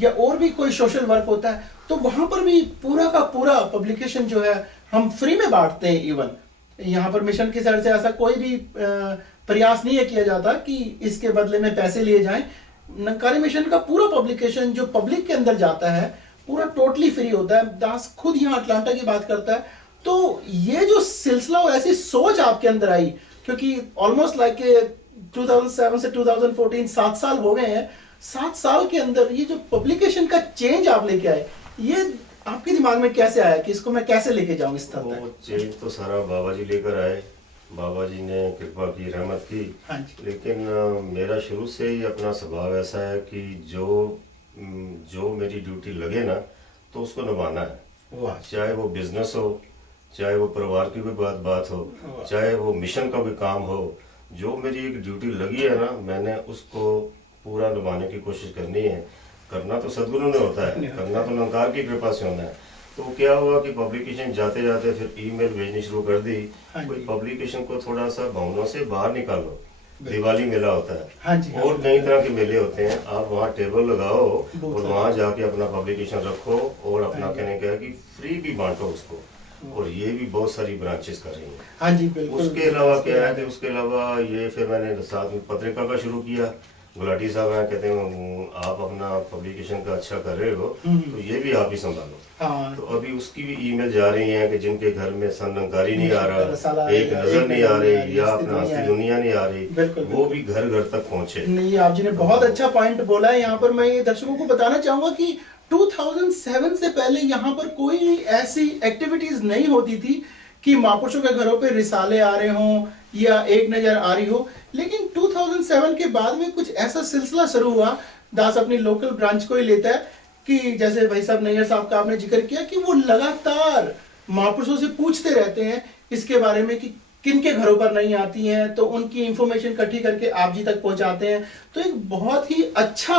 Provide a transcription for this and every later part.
या और भी कोई सोशल वर्क होता है, तो वहाँ पर भी पूरा का पूरा पब्लिकेशन जो है हम फ्री में बांटते हैं। इवन यहाँ पर मिशन की साइड से ऐसा कोई भी प्रयास नहीं है किया जाता कि इसके बदले में पैसे लिए जाएं। निरंकारी मिशन का पूरा पब्लिकेशन जो पब्लिक के अंदर जाता है पूरा टोटली फ्री होता है। दास खुद यहाँ अटलांटा की बात करता है। तो ये जो सिलसिला और ऐसी सोच आपके अंदर आई, क्योंकि ऑलमोस्ट लाइक 2007 से 2014 7 साल हो गए हैं, 7 साल के अंदर ये जो पब्लिकेशन का चेंज आप लेके आए, ये आपके दिमाग में कैसे आया कि इसको मैं कैसे लेके जाऊं इस तरह वो चेंज तो सारा बाबा जी लेकर आए, बाबा जी ने कृपा की, रहमत की। हाँ जी। लेकिन मेरा शुरू से ही अपना स्वभाव ऐसा है कि जो मेरी ड्यूटी लगे ना तो उसको निभाना है। वाह। चाहे वो बिजनेस हो, चाहे वो परिवार की भी बात हो, चाहे वो मिशन का भी काम हो, जो मेरी एक ड्यूटी लगी है ना मैंने उसको पूरा निभाने की कोशिश करनी है। करना तो सदगुरु ने होता है, करना तो निरंकार की कृपा से होना है। तो क्या हुआ कि पब्लिकेशन जाते जाते फिर ईमेल भेजनी शुरू कर दी। कोई पब्लिकेशन को थोड़ा सा भावनाओं से बाहर निकालो। दिवाली मेला होता है, हाँ जी, और कई तरह के मेले होते हैं, आप वहाँ टेबल लगाओ और वहाँ जाके अपना पब्लिकेशन रखो और अपना कहने का है कि फ्री भी बांटो उसको। और ये भी बहुत सारी ब्रांचेस कर रही हैं। हाँ जी, बिल्कुल। उसके अलावा क्या है कि उसके अलावा ये फिर मैंने साथ में पत्रिका का शुरू किया। गुलाटी साहब हैं, कहते हैं आप अपना पब्लिकेशन का अच्छा कर रहे हो तो ये भी आप ही संभालो। हाँ। तो अभी उसकी भी ईमेल जा रही है कि जिनके घर में निरंकारी नहीं आ रहा, एक नजर नहीं आ रही, या अपना हस्ती दुनिया नहीं आ रही, वो भी घर घर तक पहुंचे। नहीं, आप जी ने बहुत अच्छा पॉइंट बोला है। यहाँ पर मैं ये दर्शकों को बताना चाहूंगा कि 2007 से पहले यहाँ पर कोई ऐसी एक्टिविटीज नहीं होती थी कि महापुरुषों के घरों पे रिसाले आ रहे हों या एक नजर आ रही हो। लेकिन 2007 के बाद में कुछ ऐसा सिलसिला शुरू हुआ, दास अपनी लोकल ब्रांच को ही लेता है कि जैसे भाई साहब नैयर साहब का आपने जिक्र किया कि वो लगातार महापुरुषों से पूछते रहते हैं इसके बारे में कि किन के घरों पर नहीं आती हैं, तो उनकी इंफॉर्मेशन इकट्ठी करके आप जी तक पहुंचाते हैं। तो एक बहुत ही अच्छा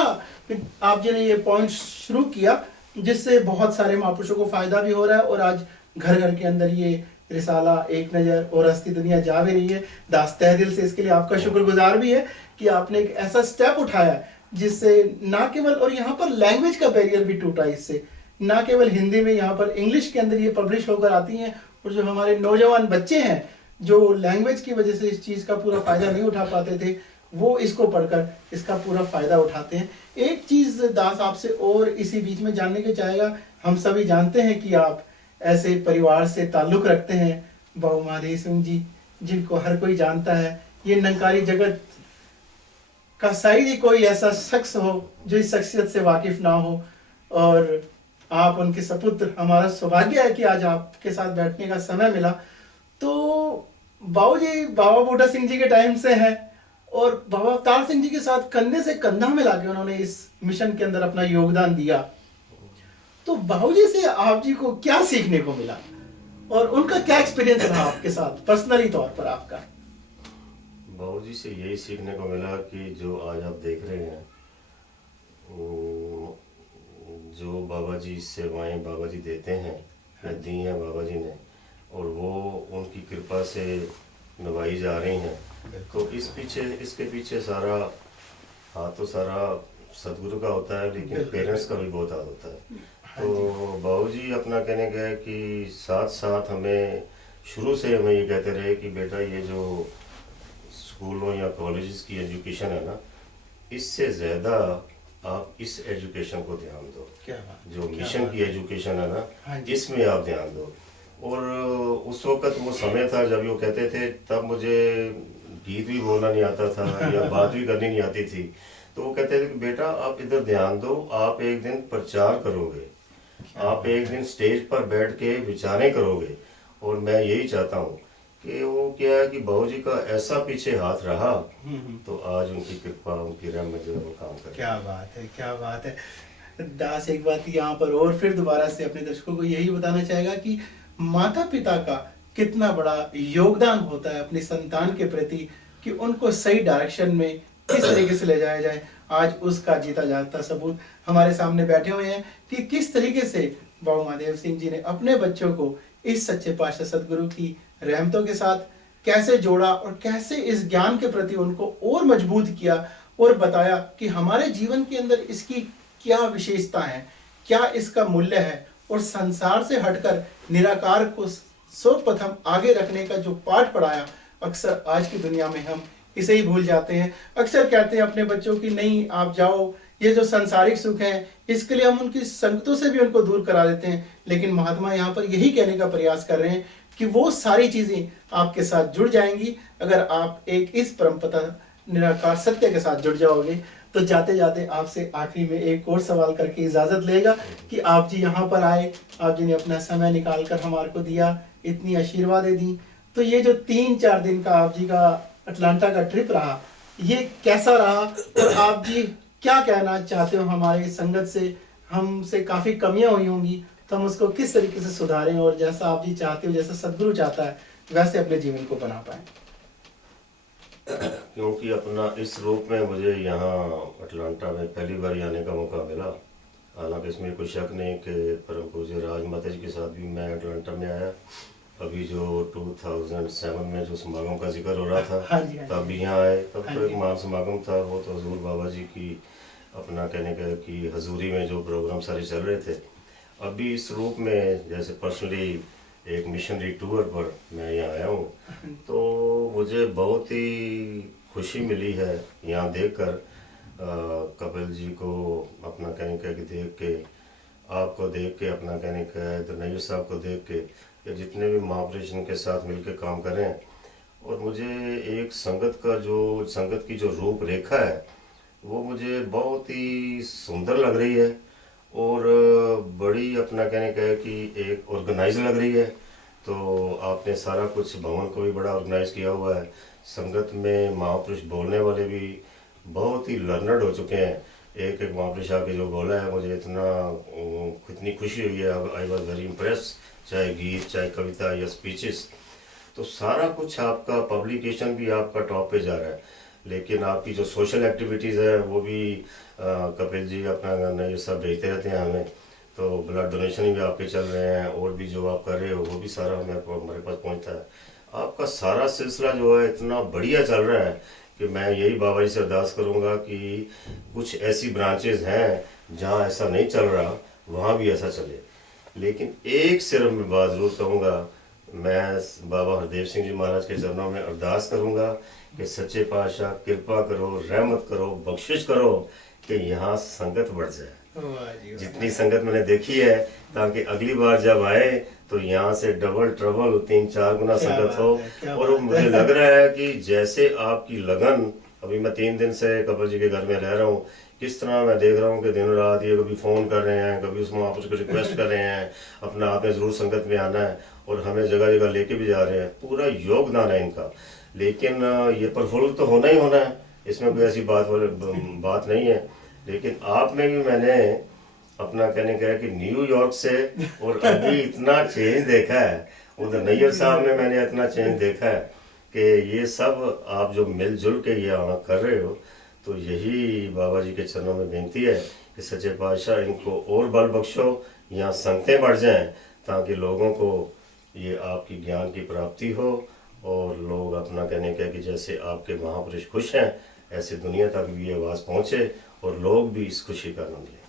आप जी ने ये पॉइंट शुरू किया जिससे बहुत सारे महापुरुषों को फायदा भी हो रहा है और आज घर घर के अंदर ये रिसाला, एक नज़र और हस्ती दुनिया जा भी रही है। दास तहे दिल से इसके लिए आपका शुक्रगुजार भी है कि आपने एक ऐसा स्टेप उठाया जिससे ना केवल, और यहाँ पर लैंग्वेज का बैरियर भी टूटा इससे, ना केवल हिंदी में यहाँ पर इंग्लिश के अंदर ये पब्लिश होकर आती हैं, और जो हमारे नौजवान बच्चे हैं जो लैंग्वेज की वजह से इस चीज़ का पूरा फ़ायदा नहीं उठा पाते थे, वो इसको पढ़कर इसका पूरा फ़ायदा उठाते हैं। एक चीज़ दास आपसे और इसी बीच में जानने के चाहेगा, हम सभी जानते हैं कि आप ऐसे परिवार से ताल्लुक़ रखते हैं, बाबू महादेव सिंह जी जिनको हर कोई जानता है। ये निरंकारी जगत का शायद ही कोई ऐसा शख्स हो जो इस शख्सियत से वाकिफ़ ना हो, और आप उनके सपुत्र। हमारा सौभाग्य है कि आज आपके साथ बैठने का समय मिला। तो बाबू जी बाबा बूटा सिंह जी के टाइम से हैं और बाबा अवतार सिंह जी के साथ कंधे से कंधा मिला के उन्होंने इस मिशन के अंदर अपना योगदान दिया। तो बाबू जी से आप जी को क्या सीखने को मिला और उनका क्या एक्सपीरियंस रहा आपके साथ पर्सनली तौर पर आपका? बाबू जी से यही सीखने को मिला कि जो आज आप देख रहे हैं, जो बाबा जी सेवाएं बाबा जी देते हैं या दी हैं बाबा जी ने, और वो उनकी कृपा से निभाई जा रही हैं। तो इसके पीछे सारा हाथ तो सारा सदगुरु का होता है, लेकिन पेरेंट्स का भी बहुत हाथ होता है। तो बाबू जी अपना कहने का है कि साथ साथ हमें शुरू से हमें ये कहते रहे कि बेटा ये जो स्कूलों या कॉलेजेस की एजुकेशन है ना, इससे ज़्यादा आप इस एजुकेशन को ध्यान दो। क्या बात, जो मिशन की एजुकेशन है ना, हाँ इसमें आप ध्यान दो। और उस वक्त वो समय था जब वो कहते थे, तब मुझे गीत भी बोलना नहीं आता था या बात भी करनी नहीं आती थी। तो वो कहते थे कि बेटा आप इधर ध्यान दो, आप एक दिन प्रचार करोगे, आप एक दिन स्टेज पर बैठ के विचारें करोगे। और मैं यही चाहता हूँ कि वो क्या है कि बाबू जी का ऐसा पीछे हाथ रहा तो आज उनकी कृपा, उनकी रहमत जो वो काम करे। क्या बात है, क्या बात है। दास एक बात यहाँ पर और फिर दोबारा से अपने दर्शकों को यही बताना चाहेगा कि माता पिता का कितना बड़ा योगदान होता है अपनी संतान के प्रति कि उनको सही डायरेक्शन में किस तरीके से ले जाया जाए। आज उसका जीता जागता सबूत हमारे सामने बैठे हुए हैं कि किस तरीके से बाबू महादेव सिंह जी ने अपने बच्चों को इस सच्चे पातशाह सदगुरु की रहमतों के साथ कैसे जोड़ा और कैसे इस ज्ञान के प्रति उनको और मजबूत किया और बताया कि हमारे जीवन के अंदर इसकी क्या विशेषता है, क्या इसका मूल्य है, और संसार से हटकर निराकार को सर्वप्रथम आगे रखने का जो पाठ पढ़ाया, अक्सर आज की दुनिया में हम इसे ही भूल जाते हैं। अक्सर कहते हैं अपने बच्चों की, नहीं आप जाओ, ये जो सांसारिक सुख है इसके लिए हम उनकी संगतों से भी उनको दूर करा देते हैं। लेकिन महात्मा यहाँ पर यही कहने का प्रयास कर रहे हैं कि वो सारी चीजें आपके साथ जुड़ जाएंगी अगर आप एक इस परमपिता निराकार सत्य के साथ जुड़ जाओगे। तो जाते जाते आपसे आखिरी में एक और सवाल करके इजाजत लेगा कि आप जी यहाँ पर आए, आप जी ने अपना समय निकाल कर हमारे को दिया, इतनी आशीर्वादें दी, तो ये जो 3-4 दिन का आप जी का अटलांटा का ट्रिप रहा, ये कैसा रहा, और आप जी क्या कहना चाहते हो हमारे संगत से? हमसे काफी कमियां हुई होंगी, तो हम उसको किस तरीके से सुधारें और जैसा आप जी चाहते हो, जैसा सदगुरु चाहता है, वैसे अपने जीवन को बना पाए। क्योंकि अपना इस रूप में मुझे यहाँ अटलांटा में पहली बार आने का मौका मिला। हालांकि इसमें कोई शक नहीं कि परम पूज्य राजमाता जी के साथ भी मैं अटलांटा में आया। अभी जो 2007 में जो समागम का जिक्र हो रहा था, हाँ जी, हाँ जी। तब यहाँ आए, तब हाँ तो एक जी। महान समागम था। वो तो हजूर बाबा जी की अपना कहने का कि हजूरी में जो प्रोग्राम सारे चल रहे थे। अभी इस रूप में जैसे पर्सनली एक मिशनरी टूर पर मैं यहाँ आया हूँ, तो मुझे बहुत ही खुशी मिली है यहाँ देखकर कपिल जी को, अपना कहने का कि देख के, आपको देख के, अपना कहने का है तो नैयर साहब को देख के, या जितने भी महाऑपरेशन के साथ मिलकर काम कर रहे हैं। और मुझे एक संगत की जो रूपरेखा है वो मुझे बहुत ही सुंदर लग रही है, और बड़ी अपना कहने का है कि एक ऑर्गेनाइज लग रही है। तो आपने सारा कुछ भवन को भी बड़ा ऑर्गेनाइज किया हुआ है। संगत में महापुरुष बोलने वाले भी बहुत ही लर्नड हो चुके हैं। एक एक महापुरुष आके जो बोला है, मुझे इतनी खुशी हुई है, आई वॉज वेरी इम्प्रेस। चाहे गीत, चाहे कविता या स्पीचेस, तो सारा कुछ आपका पब्लिकेशन भी आपका टॉप पे जा रहा है। लेकिन आपकी जो सोशल एक्टिविटीज़ है वो भी कपिल जी अपना ये सब भेजते रहते हैं हमें। तो ब्लड डोनेशन भी आपके चल रहे हैं, और भी जो आप कर रहे हो वो भी सारा हमारे पास पहुंचता है। आपका सारा सिलसिला जो है इतना बढ़िया चल रहा है कि मैं यही बाबा जी से अरदास करूंगा कि कुछ ऐसी ब्रांचेज हैं जहां ऐसा नहीं चल रहा, वहां भी ऐसा चले। लेकिन एक सिर्फ मैं बात जरूर कहूँगा, मैं बाबा हरदेव सिंह जी महाराज के चरणों में अरदास करूंगा कि सच्चे पातशाह कृपा करो, रहमत करो, बख्शिश करो कि यहाँ संगत बढ़ जाए, जितनी संगत मैंने देखी है, ताकि अगली बार जब आए तो यहाँ से डबल ट्रबल 3-4 गुना संगत हो। और मुझे लग रहा है कि जैसे आपकी लगन, अभी मैं 3 दिन से कपिल जी के घर में रह रहा हूँ, किस तरह मैं देख रहा हूँ कि दिन रात ये कभी फ़ोन कर रहे हैं, कभी उसमें आप उसको रिक्वेस्ट कर रहे हैं, अपना आपने ज़रूर संगत में आना है, और हमें जगह जगह लेके भी जा रहे हैं। पूरा योगदान है इनका। लेकिन ये प्रफुल्ल तो होना ही होना है, इसमें कोई ऐसी बात नहीं है। लेकिन आप में भी मैंने अपना कहने का है कि न्यूयॉर्क से और अभी इतना चेंज देखा है, उधर नैयर साहब में मैंने इतना चेंज देखा है कि ये सब आप जो मिलजुल के ये कर रहे हो। तो यही बाबा जी के चरणों में बेनती है कि सच्चे पातशाह इनको और बल बख्शो, यहाँ संगतें बढ़ जाएं, ताकि लोगों को ये आपकी ज्ञान की प्राप्ति हो, और लोग अपना कहने का कि जैसे आपके महापुरुष खुश हैं, ऐसे दुनिया तक भी ये आवाज़ पहुँचे और लोग भी इस खुशी का आनंद लें।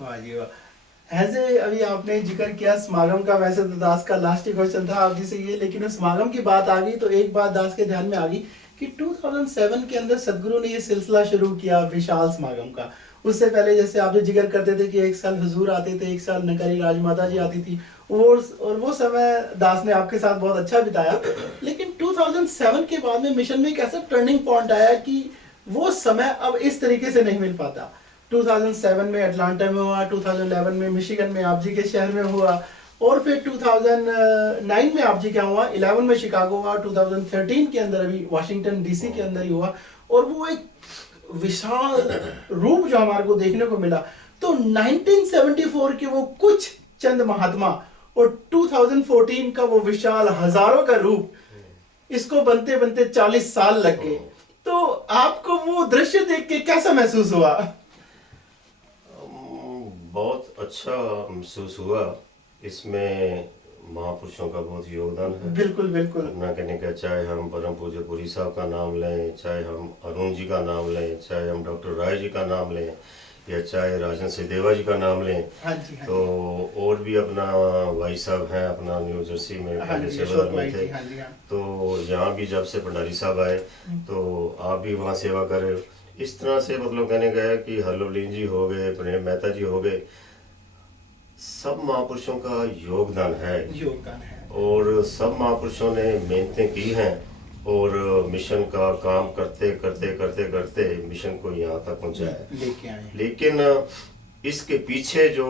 वाह जी वाह। ऐसे अभी आपने जिक्र किया समागम का, वैसे तो दास का लास्ट ही क्वेश्चन था आप जी से ये, लेकिन समागम की बात आ गई तो एक बात दास के ध्यान में आ गई कि 2007 के अंदर सदगुरु ने ये सिलसिला शुरू किया विशाल समागम का। उससे पहले जैसे आप जो जिक्र करते थे कि एक साल हुजूर आते थे, एक साल नकारी राजमाता जी आती थी, और वो समय दास ने आपके साथ बहुत अच्छा बिताया। लेकिन 2007 के बाद में मिशन में एक ऐसा टर्निंग पॉइंट आया कि वो समय अब इस तरीके से नहीं मिल पाता। 2007 में अटलांटा में हुआ, 2011 में मिशिगन में आप जी के शहर में हुआ, और फिर 2009 में आप जी क्या हुआ, 11 में शिकागो हुआ, 2013 के अंदर अभी वाशिंगटन डीसी के अंदर ही हुआ। और वो एक विशाल रूप जो हमारे को देखने को मिला। तो 1974 के वो कुछ चंद महात्मा और 2014 का वो विशाल हजारों का रूप, इसको बनते बनते 40 साल लग गए। तो आपको वो दृश्य देख के कैसा महसूस हुआ? बहुत अच्छा महसूस हुआ। इसमें महापुरुषों का बहुत योगदान है। बिल्कुल बिल्कुल। अपना कहने का, चाहे हम परम पूज्य पुरी साहब का नाम लें, चाहे हम अरुण जी का नाम लें, चाहे हम डॉक्टर राय जी का नाम लें, या चाहे राजन सिदेवा जी का नाम लें, हाँ जी, हाँ तो और भी अपना भाई साहब हैं अपना न्यू जर्सी में हाँ पहले जी, सेवादार अशोक भाई में थे, जी, हाँ जी, हाँ। तो यहाँ भी जब से भंडारी साहब आए तो आप भी वहाँ सेवा कर रहे हो। इस तरह से मतलब कहने का है कि हरलोलीन जी हो गए, प्रेम मेहता जी हो गए, सब महापुरुषों का योगदान है योगदान है। और सब महापुरुषों ने मेहनतें की हैं और मिशन का काम करते करते करते करते मिशन को यहाँ तक पहुँचाया है। लेके आए हैं। लेकिन इसके पीछे जो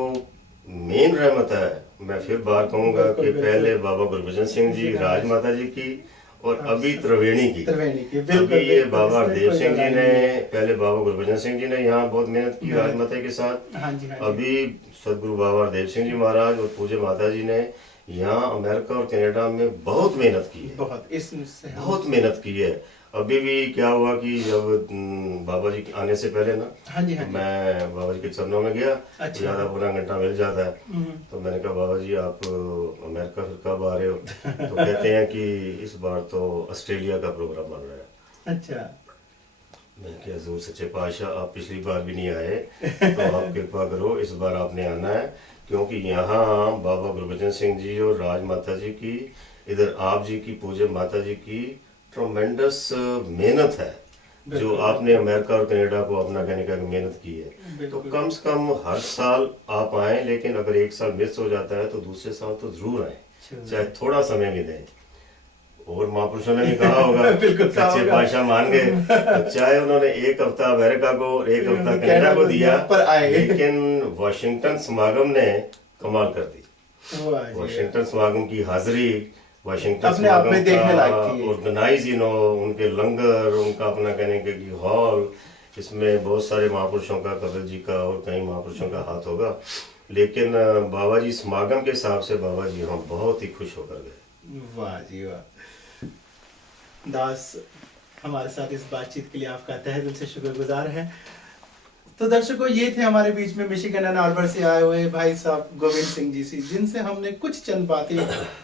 मेन रहमत है, मैं फिर बात कहूँगा बिल्कुल, कि बिल्कुल। पहले बाबा गुरबचन सिंह जी, राजमाता जी की और हाँ, अभी त्रिवेणी की। त्रिवेणी की, बिल्कुल, अभी ये बिल्कुल, बाबा इसमें हरदेव कोई सिंह जी लड़ाई ने, नहीं है। पहले बाबा गुरबचन सिंह जी ने यहाँ बहुत मेहनत की राजमाता के साथ। हाँ जी, हाँ जी। अभी सदगुरु बाबा हरदेव सिंह जी महाराज और पूज्य माता जी ने यहाँ अमेरिका और कनाडा में बहुत मेहनत की है, बहुत इससे हम- बहुत मेहनत की है। अभी भी क्या हुआ कि जब बाबा जी के आने से पहले ना, हाँ जी, हाँ तो जी। मैं बाबा जी के चरणों में गया, अच्छा। ज़्यादा पूरा घंटा मिल जाता है, हम्म, तो मैंने कहा बाबा जी आप अमेरिका फिर कब आ रहे हो? तो कहते हैं कि इस बार तो ऑस्ट्रेलिया का प्रोग्राम बन रहा है। अच्छा। मैं क्या हजूर सच्चे पातशाह आप पिछली बार भी नहीं आए, तो आप कृपा करो इस बार आपने आना है, क्योंकि यहाँ बाबा गुरबचन सिंह जी और राजमाता जी की, इधर आप जी की, पूज्य माता जी की ट्रमेंडस मेहनत है जो बिल्कुल, आपने अमेरिका और कनाडा को अपना कहने का मेहनत की है। तो बिल्कुल। कम से कम हर साल आप आए, लेकिन अगर एक साल मिस हो जाता है तो दूसरे साल तो जरूर आए, जरूर। चाहे थोड़ा समय भी दें। और महापुरुषों ने भी कहा होगा, बिल्कुल कहा सच्चे होगा। पातशाह मान गए, तो चाहे उन्होंने एक हफ्ता अमेरिका को और एक हफ्ता कनाडा कनाडा को को दिया, पर आए। लेकिन वाशिंगटन समागम ने कमाल कर दी। वाह जी। वाशिंगटन समागम की हाजिरी, वाशिंगटन अपने आप में देखने लायक थी। ऑर्गेनाइज उनके लंगर, उनका अपना कहने के कि हॉल, इसमें बहुत सारे महापुरुषों का, कपिल जी का और कई महापुरुषों का हाथ होगा। लेकिन बाबा जी समागम के हिसाब से बाबा जी हम बहुत ही खुश होकर गए। वाह जी वाह। दास हमारे साथ इस बातचीत के लिए आपका तहे दिल से शुक्रगुजार है। तो दर्शकों, ये थे हमारे बीच में मिशिगन एन आर्बर से आए हुए भाई साहब गोविंद सिंह जी से, जिनसे हमने कुछ चंद बातें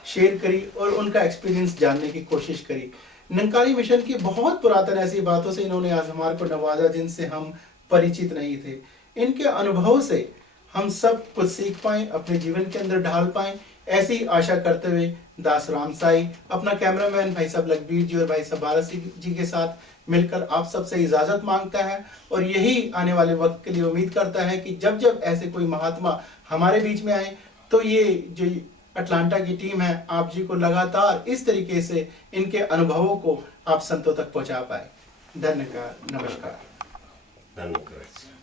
शेयर करी और उनका एक्सपीरियंस जानने की कोशिश करी। निरंकारी मिशन की बहुत पुरातन ऐसी बातों से इन्होंने आज हमारे को नवाजा जिनसे हम परिचित नहीं थे। इनके अनुभव से हम सब कुछ सीख पाएं, अपने जीवन के अंदर ढाल पाएं, ऐसी आशा करते हुए दास रामसाई अपना कैमरामैन भाई साहब लखबीर जी और भाई साहब भारत जी के साथ मिलकर आप सबसे इजाजत मांगता है और यही आने वाले वक्त के लिए उम्मीद करता है कि जब जब ऐसे कोई महात्मा हमारे बीच में आए तो ये जो अटलांटा की टीम है आप जी को लगातार इस तरीके से इनके अनुभवों को आप संतों तक पहुंचा पाए। धन्यवाद, नमस्कार। धन्यवाद।